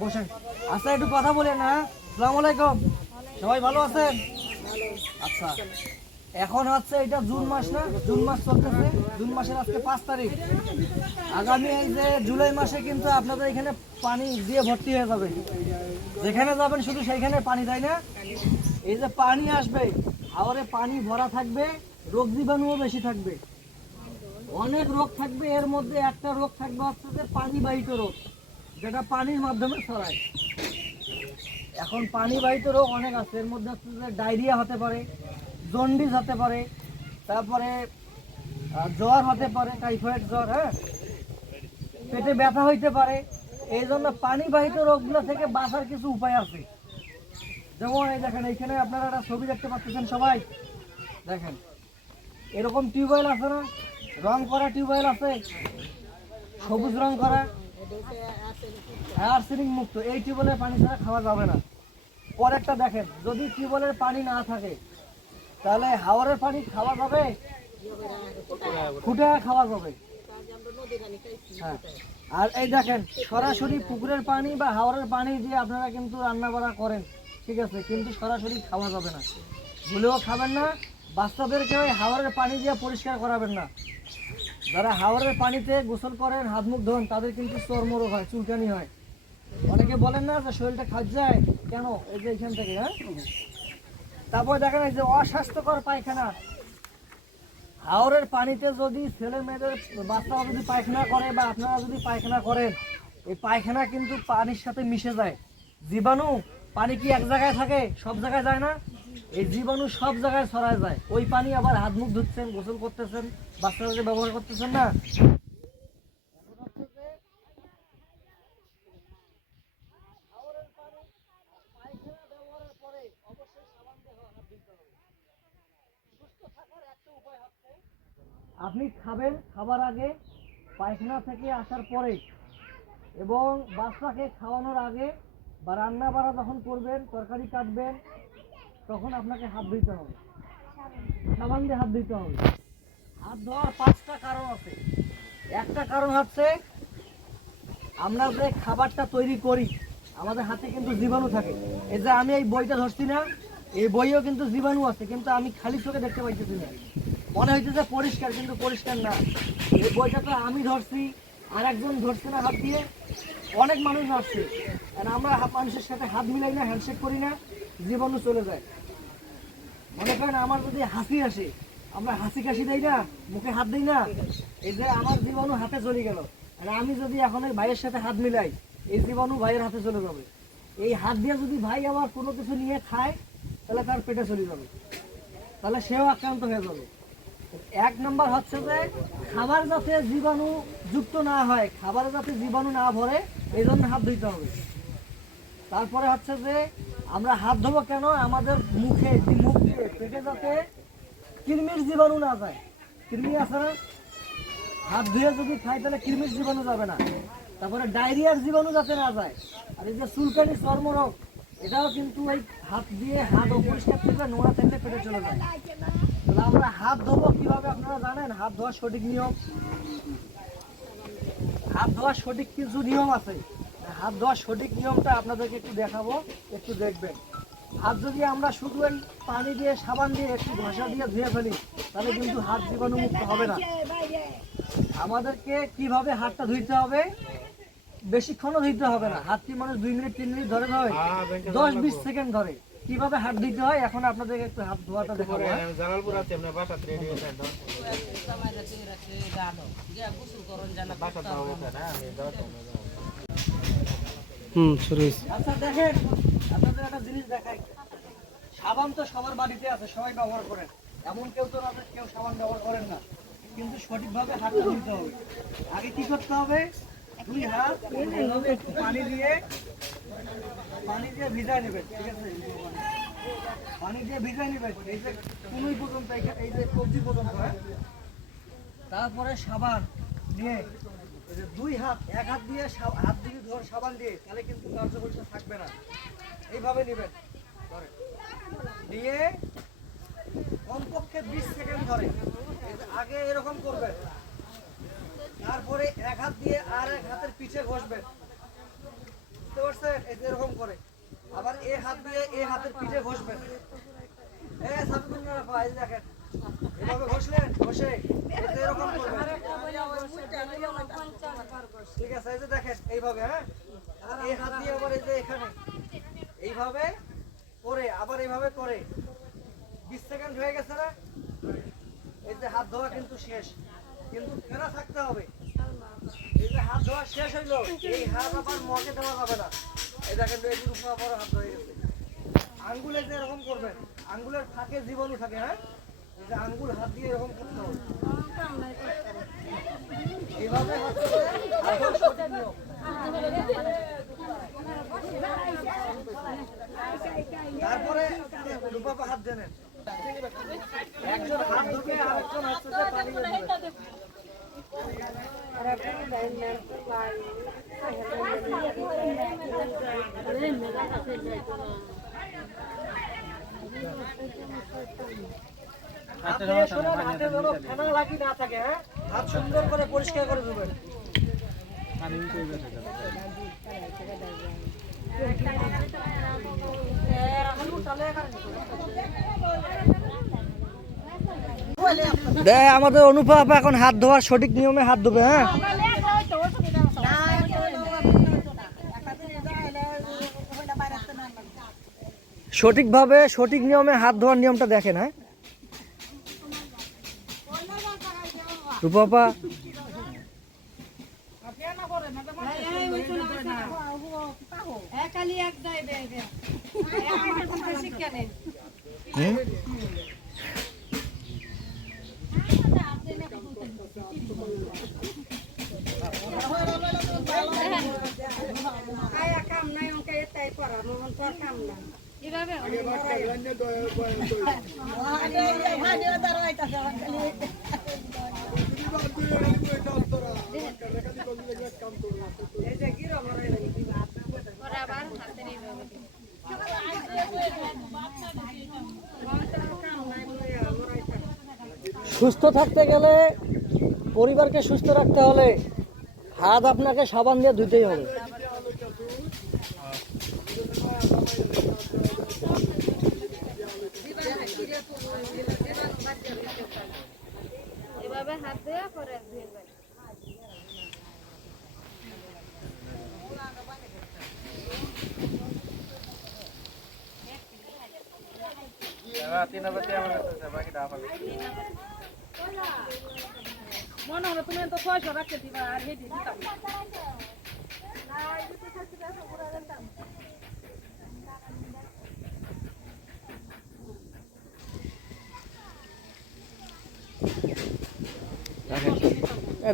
বসেন। আচ্ছা একটু কথা বলেন। হ্যাঁ, আসসালামু আলাইকুম। সবাই ভালো আছেন? আচ্ছা, এখন হচ্ছে এটা জুন মাস না, জুন মাস চলতেছে। জুন মাসের আজকে 5 তারিখ। আগামী এই যে জুলাই মাসে কিন্তু আপনাদের এখানে পানি দিয়ে ভর্তি হয়ে যাবে। যেখানে যাবেন শুধু সেইখানে পানি, তাই না? এই যে পানি আসবে, হাওরে পানি ভরা থাকবে, রোগ জীবাণুও বেশি থাকবে, অনেক রোগ থাকবে। এর মধ্যে একটা রোগ থাকবে হচ্ছে যে পানিবাহিত রোগ, যেটা পানির মাধ্যমে ছড়ায়। এখন পানিবাহিত রোগ অনেক আছে। এর মধ্যে হচ্ছে যে ডায়রিয়া হতে পারে, জন্ডিস হতে পারে, তারপরে জ্বর হতে পারে, টাইফয়েড জ্বর। হ্যাঁ, পেটে ব্যথা হইতে পারে। এই জন্য পানিবাহিত রোগগুলো থেকে বাঁচার কিছু উপায় আছে। যেমন এই দেখেন, এইখানে আপনারা একটা ছবি দেখতে পাচ্ছেন সবাই, দেখেন এরকম টিউবওয়েল আছে না, রং করা টিউবওয়েল আছে, সবুজ রং করা, আর্সেনিক মুক্ত। এই টিউবওয়েলের পানি ছাড়া খাওয়া যাবে না। পরেরটা দেখেন, যদি টিউবওয়েলের পানি না থাকে তাহলে হাওরের পানি খাওয়া যাবে, ফুটে খাওয়া যাবে। হ্যাঁ, আর এই দেখেন সরাসরি পুকুরের পানি বা হাওরের পানি দিয়ে আপনারা কিন্তু রান্না বান্না করেন, ঠিক আছে, কিন্তু সরাসরি খাওয়া যাবে না। ভুলেও খাবেন না। বাচ্চাদেরকে ওই হাওরের পানি দিয়ে পরিষ্কার করাবেন না। যারা হাওরের পানিতে গোসল করেন, হাত মুখ ধোন, তাদের কিন্তু চর্মরোগ হয়, চুলকানি হয়। অনেকে বলেন না যে শরীরটা খাদ যায় কেন, এই যে এখান থেকে। হ্যাঁ, তারপর দেখেন এই যে অস্বাস্থ্যকর পায়খানা। হাওরের পানিতে যদি ছেলে মেয়েদের বাচ্চারা যদি পায়খানা করে বা আপনারা যদি পায়খানা করেন, এই পায়খানা কিন্তু পানির সাথে মিশে যায়। জীবাণু, পানি কি এক জায়গায় থাকে? সব জায়গায় যায় না। এই জীবাণু সব জায়গায় ছড়ায় যায়। ওই পানি আবার হাত মুখ ধুচ্ছেন, গোসল করতেছেন, বাচ্চাদের ব্যবহার করতেছেন না। হাওরের পানি পায়খানা ব্যবহারের পরে অবশ্যই সাবান দিয়ে হাত ধুতে হবে। সুস্থ থাকার একটা উপায় হচ্ছে, আপনি খাবেন, খাবার আগে, পায়খানা থেকে আসার পরে এবং বাচ্চাকে খাওয়ানোর আগে বা রান্না বাড়া যখন করবেন, তরকারি কাটবেন, তখন আপনাকে হাত ধুইতে হবে, সাবান দিয়ে হাত ধুইতে হবে। হাত ধোয়ার 5টা কারণ আছে। একটা কারণ হচ্ছে, আমরা যে খাবারটা তৈরি করি আমাদের হাতে কিন্তু জীবাণু থাকে। এই যে আমি এই বইটা ধরছি না, এই বইয়েও কিন্তু জীবাণু আছে, কিন্তু আমি খালি চোখে দেখতে পাইতেছি না। মনে হইতেছে পরিষ্কার, কিন্তু পরিষ্কার না। এই বইটা তো আমি ধরছি, আর একজন ধরছে না হাত দিয়ে, অনেক মানুষ ধরছে। আর আমরা মানুষের সাথে হাত মিলাই না, হ্যান্ডশেক করি না, জীবাণু চলে যায়। মনে করেন আমার যদি হাসি আসে, আমরা হাসি কাশি দেই না, মুখে হাত দিই না, এই যে আমার জীবাণু হাতে চলে গেল। আর আমি যদি এখন এই ভাইয়ের সাথে হাত মিলাই, এই জীবাণু ভাইয়ের হাতে চলে যাবে। এই হাত দিয়ে যদি ভাই আবার কোনো কিছু নিয়ে খায়, তাহলে তার পেটে চলে যাবে, তাহলে সেও আক্রান্ত হয়ে যাবে। 1 নম্বর হচ্ছে যে খাবার যাতে জীবাণু যুক্ত না হয়, খাবারে যাতে জীবাণু না ভরে, এই জন্য হাত ধুইতে হবে। তারপরে হচ্ছে যে আমরা হাত ধোবো কেন, আমাদের মুখে, মুখ দিয়ে পেটে যাতে কৃমির জীবাণু না যায়। কৃমি আছে না, হাত ধুয়ে যদি খাই তাহলে কৃমির জীবাণু যাবে না। তারপরে ডায়রিয়ার জীবাণু যাতে না যায়। আর এই যে চুলকানি, চর্মরোগ, এটাও কিন্তু এই হাত দিয়ে, হাত অপরিষ্কার থাকলে, নোংরা থাকলে পেটে চলে যায়। তাহলে আমরা হাত ধোবো কিভাবে আপনারা জানেন? হাত ধোয়ার সঠিক নিয়ম, হাত ধোয়ার সঠিক কিছু নিয়ম আছে। হাত ধোয়ার সঠিক নিয়মটা আপনাদেরকে একটু দেখাবো, একটু দেখবেন। হাত যদি আমরা শুধু এই পানি দিয়ে, সাবান দিয়ে, একটু ঘষা দিয়ে ধুয়ে ফেলি, তাহলে কিন্তু হাত জীবাণু মুক্ত হবে না। আমাদেরকে কিভাবে হাতটা ধুইতে হবে, বেশিক্ষণও ধুইতে হবে না। হাতটি মানুষ 2 মিনিট 3 মিনিট ধরে ধরে 10-20 সেকেন্ড ধরে কিভাবে হাত ধুইতে হয়, এখন আপনাদেরকে একটু হাত ধোয়াটা দেখাবো। আচ্ছা দেখেন, আপনাদের একটা জিনিস দেখাই। সাবান তো সবার বাড়িতে আছে, সবাই ব্যবহার করেন, এমন কেউ তো না যে কেউ সাবান ব্যবহার করেন না। কিন্তু সঠিকভাবে হাতটা ধুতে হবে। আগে কি করতে হবে, 2 হাত এইভাবে একটু পানি দিয়ে ভিজায় নেবেন, ঠিক আছে? পানি দিয়ে ভিজায় নেবেন, এই যে কুনুই পর্যন্ত, এই যে কবজি পর্যন্ত। হ্যাঁ, তারপরে সাবান নিয়ে এই যে 2 হাত, 1 হাত দিয়ে হাত দিয়ে ধর সাবান দিয়ে, তাহলে কিন্তু কার্যকরিতা থাকবে না। এইভাবে নেবেন, ধরে দিয়ে কমপক্ষে 20 সেকেন্ড ধরে আগে এরকম করবেন। তারপরে 1 হাত দিয়ে আর 1 হাতের পিছে ঘষবেন, বুঝতে পারছেন? পারছেন? এই যে এরকম করে আবার এই হাত দিয়ে এই হাতের পিঠে ঘষবেন। এই যে দেখেন এভাবে ঘষলেন, ঘষে এই যে এরকম করবেন। ঠিক আছে, এই যে দেখেন এইভাবে, হ্যাঁ এই হাত দিয়ে আবার এই যে এখানে এইভাবে করে আবার এইভাবে করে 20 সেকেন্ড হয়ে গেছে না? এই যে হাত ধোয়া কিন্তু শেষ, কিন্তু ফেরা থাকতে হবে। এই যে হাত ধোয়া শেষ হইলো, এই হাত আবার মগে দেওয়া যাবে না। এই দেখেন এটির উপর আবার হাত ধয়ে গেছে। আঙ্গুলে যে এরকম করবেন, আঙ্গুলের ফাঁকে জীবাণু থাকে, হ্যাঁ এই যে আঙ্গুল হাত দিয়ে এরকম করতে হবে। এইভাবে হচ্ছে এখন সঠিক নিয়ম। তারপরে রূপাপা হাত দেন, একজন হাত ধুবে আরেকজন হচ্ছে যে পানি দিয়ে দিবে। হাতে যেন ফেনা লাগি না থাকে, হ্যাঁ হাত সুন্দর করে পরিষ্কার করে ধুবেন। আমাদের অনুপা আপা এখন হাত ধোয়ার সঠিক নিয়মে হাত ধোবে, হ্যাঁ সঠিকভাবে সঠিক নিয়মে হাত ধোয়ার নিয়মটা দেখেন। হ্যাঁ রূপা আপা সুস্থ থাকতে গেলে, পরিবারকে সুস্থ রাখতে হলে হাত আপনাকে সাবান দিয়ে ধুতেই হবে। এভাবে হাত দিয়ে পরে ধুয়ে মনে হলো তুমি তো 600 রাখতে দিবা আর হেডি দিতাম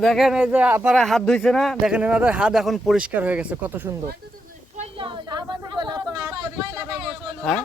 দেখেন এই যে আপনারা হাত ধুইছে না, দেখেন এনাদের হাত এখন পরিষ্কার হয়ে গেছে, কত সুন্দর। হ্যাঁ